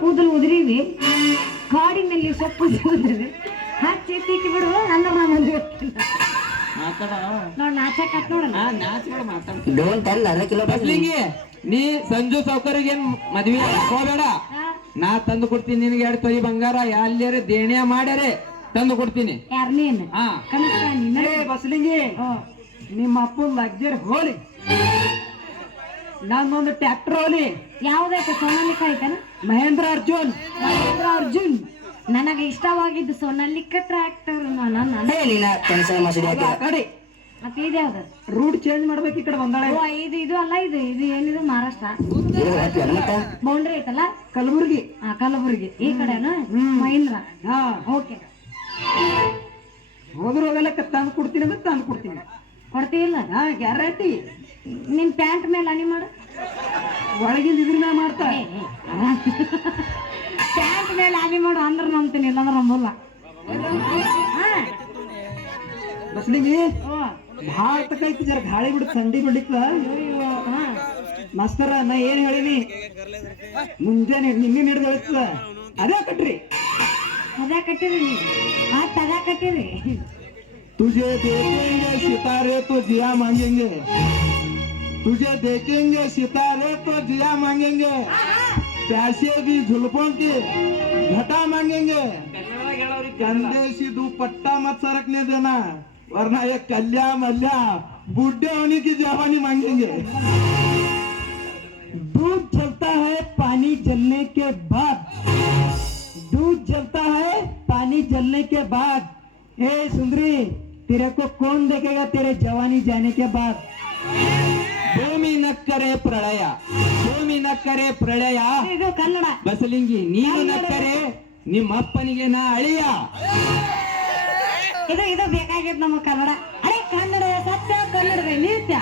ಕೂದಲು ಉದುರಿವಿ ಕಾಡಿನಲ್ಲಿ ಸೊಪ್ಪು ಉದುರಿವಿ ಹಚ್ಚಿ ತಿಕ್ಕಿ ಬಿಡು ಅಂದ್ರೆ ನಾನು ಮದುವೆ ನೋಡ್ ನಾಚಕ್ ನೋಡಲ್ಲ ನೀ ಸಂಜು ಸೌಕರ್ಯ ಏನ್ ಮದ್ವಿ ಹೋಗ್ಬೇಡ. ನಾ ತಂದು ಕೊಡ್ತೀನಿ ನಿನಗೆ 2 ತೊಲಿ ಬಂಗಾರ ಎಲ್ಲಾರ ದೇಣಿಯ ಮಾಡ್ಯಾರೆ ತಂದು ಕೊಡ್ತೀನಿ. ಯಾರ್ ನೀನ್ ಹಾ ಬಸ್ಲಿಂಗಿ ನಿಮ್ಮ ಅಪ್ಪನ ಲಗ್ಜರಿ ಹೋಲಿ ನಾನೊಂದು ಟ್ರ್ಯಾಕ್ಟರ್ ಹೋಲಿ. ಯಾವ್ದೈತೆ ಸೋನಾಲಿಕ ಐತನ? ಮಹೇಂದ್ರ ಅರ್ಜುನ್. ಮಹೇಂದ್ರ ಅರ್ಜುನ್ ನನಗೆ ಇಷ್ಟವಾಗಿದ್ದು ಸೋನಾಲಿಕ ಟ್ರ್ಯಾಕ್ಟರ್. ಕಡೆ ಮತ್ತೆ ಇದ್ಯಾವ್ದು? ರೂಟ್ ಚೇಂಜ್ ಮಾಡ್ಬೇಕು ಈ ಕಡೆ ಬಂದಾಳೆ. ಇದು ಅಲ್ಲ, ಇದು ಏನಿದು ಮಹಾರಾಷ್ಟ್ರ ಬೌಂಡ್ರಿ ಐತಲ್ಲ, ಕಲಬುರ್ಗಿ. ಕಲಬುರ್ಗಿ ಈ ಕಡೆನಾ ಮಹೇಂದ್ರ. ಓಕೆ ಹೋದ್ರು ಹೋಗಲ್ಲ ತಂದು ಕೊಡ್ತೀನಿ ಅಂದ್ರೆ ತಂದು ಕೊಡ್ತೀನಿ. ಕೊಡ್ತೀವಿಲ್ಲ? ಗ್ಯಾರಂಟಿ. ನಿನ್ ಪ್ಯಾಂಟ್ ಮೇಲೆ ಹನಿ ಮಾಡು, ಒಳಗಿಂದ ಇದ್ರ ಮೇಲೆ ಮಾಡ್ತಾರೆ. ಪ್ಯಾಂಟ್ ಮೇಲೆ ಹನಿ ಮಾಡು ಅಂದ್ರೆ ನಂಬ್ತೀನಿ, ಇಲ್ಲಾಂದ್ರೆ ನಂಬಲ್ಲ. ಬಸ್ಲಿಂಗಿ ಭಾಳ ತಕೈತಿ, ಜರ ಗಾಳಿ ಬಿಡು, ಥಂಡಿ ಬಿಡ್ಲಿಕ್ಕ ಮಾಸ್ತರ. ನಾ ಏನ್ ಹೇಳಿನಿ ಮುಂಜಾನೆ ನಿನ್ನೆ ಹಿಡಿದು ಹೇಳ್ತದ ಅದೇ ಕಟ್ರಿ. ಅದ ಕಟ್ಟಿರಿ ನೀವು, ಅದ ಕಟ್ಟಿರಿ. तुझे देखेंगे सितारे तो जिया मांगेंगे, तुझे देखेंगे सितारे तो जिया मांगेंगे, प्यासे भी जुल्फों के घटा मांगेंगे, कंधे से दुपट्टा मत सरकने देना वरना ये कल्या मल्या बूढ़े होने की जवानी मांगेंगे। दूध जलता है पानी जलने के बाद, दूध जलता है पानी जलने के बाद। ए सुंदरी तेरे को कौन देखेगा तेरे जवानी जाने के बाद। ಭೂಮಿ ನಕ್ಕರೆ ಪ್ರಳಯ, ಭೂಮಿ ನಕ್ಕರೆ ಪ್ರಳಯ. ಇದು ಕನ್ನಡ. ಬಸಲಿಂಗಿ ನೀನು ನಕ್ಕರೆ ನಿಮ್ಮ ಅಪ್ಪನಿಗೆ ನಾ ಅಳಿಯ. ಇದು ಬೇಕಾಗಿತ್ತು ನಮ್ಮ ಕನ್ನಡ. ಅರೆ ಕನ್ನಡ ಸತ್ಯ, ಕನ್ನಡದ ನಿತ್ಯ.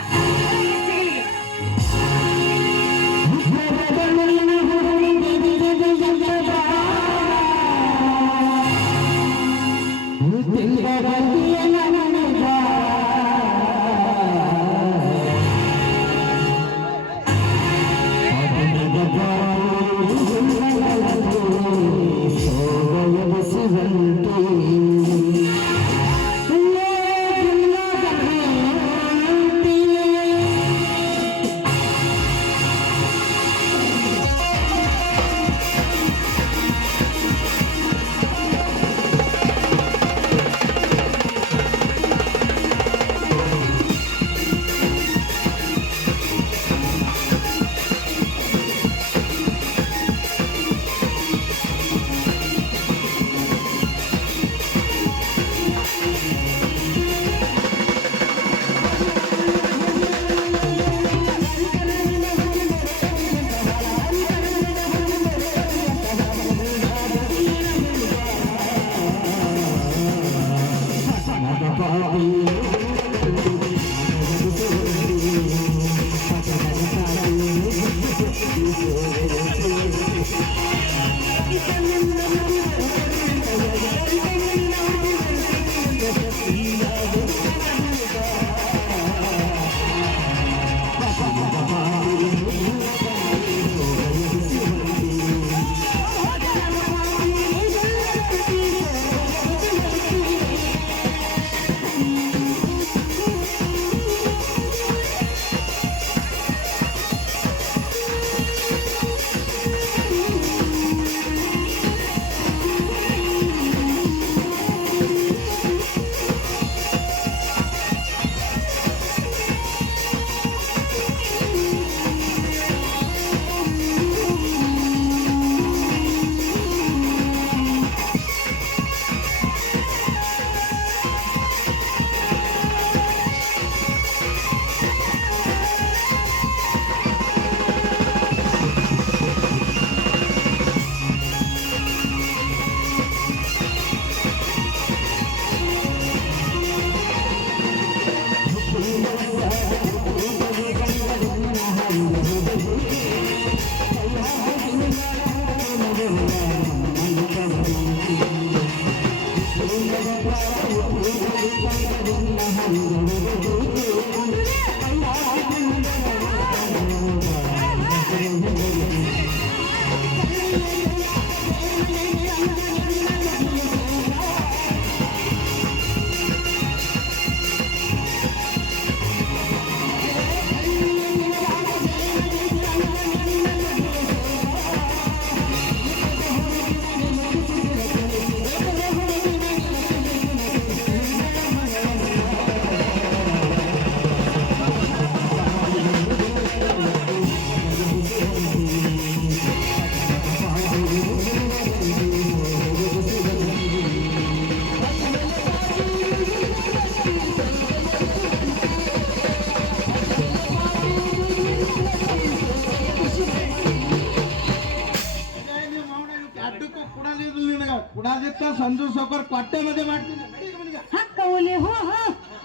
ಎಡ್ಡಕ್ಕೂ ಕುಡಲಿರ್ಲಿ ನಿನಗ ಕುಡಾದಿತ್ತ ಸಂಜು ಸೌಕರ್ ಕೊಟ್ಟೆ ಮದುವೆ ಮಾಡ್ತೀನಿ ನಡಿ ಈಗ ಮನೆಗೆ. ಹಕ್ಕ ಹುಲಿ ಹೋ ಹೋ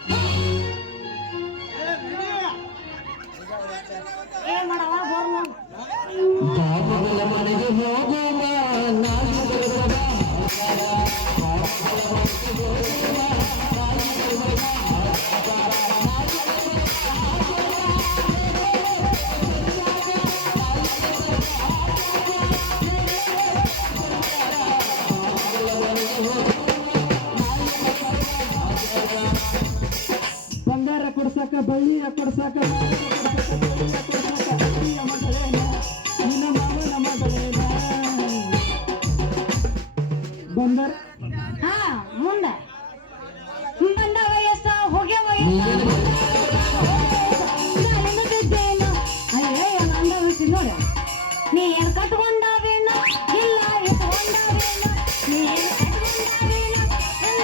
ಏ, ನಡಿ. ಏನ್ ಮಾಡವ ಬೋರ್ನು ಬಂಗಾರ ಕೊಡ್ಸಕ ಬಳ್ಳಿಯ ಕೊಡ್ಸಕ ಅತ್ತಿಯ ಮಗಳೇನ ನಿನ್ನ ಮಾವನ ಮಗಳೇನ ಬಂಗಾರ ಹಾ ಮುಂದ ಬಂದ ವಯಸ್ಸ ಹೋಗ್ಯ ವಯಸ್ಸ ಅಯ್ಯೋ ಅಂದ ವಯಸ್ಸು ನೋಡ ನೀ ಏನ್ ಕಟ್ಕೊಂಡವೇನ ಇಲ್ಲ ಇಟ್ಕೊಂಡವೇನ ನೀ ಏನ್ ಕಟ್ಕೊಂಡವೇನ ಇಲ್ಲ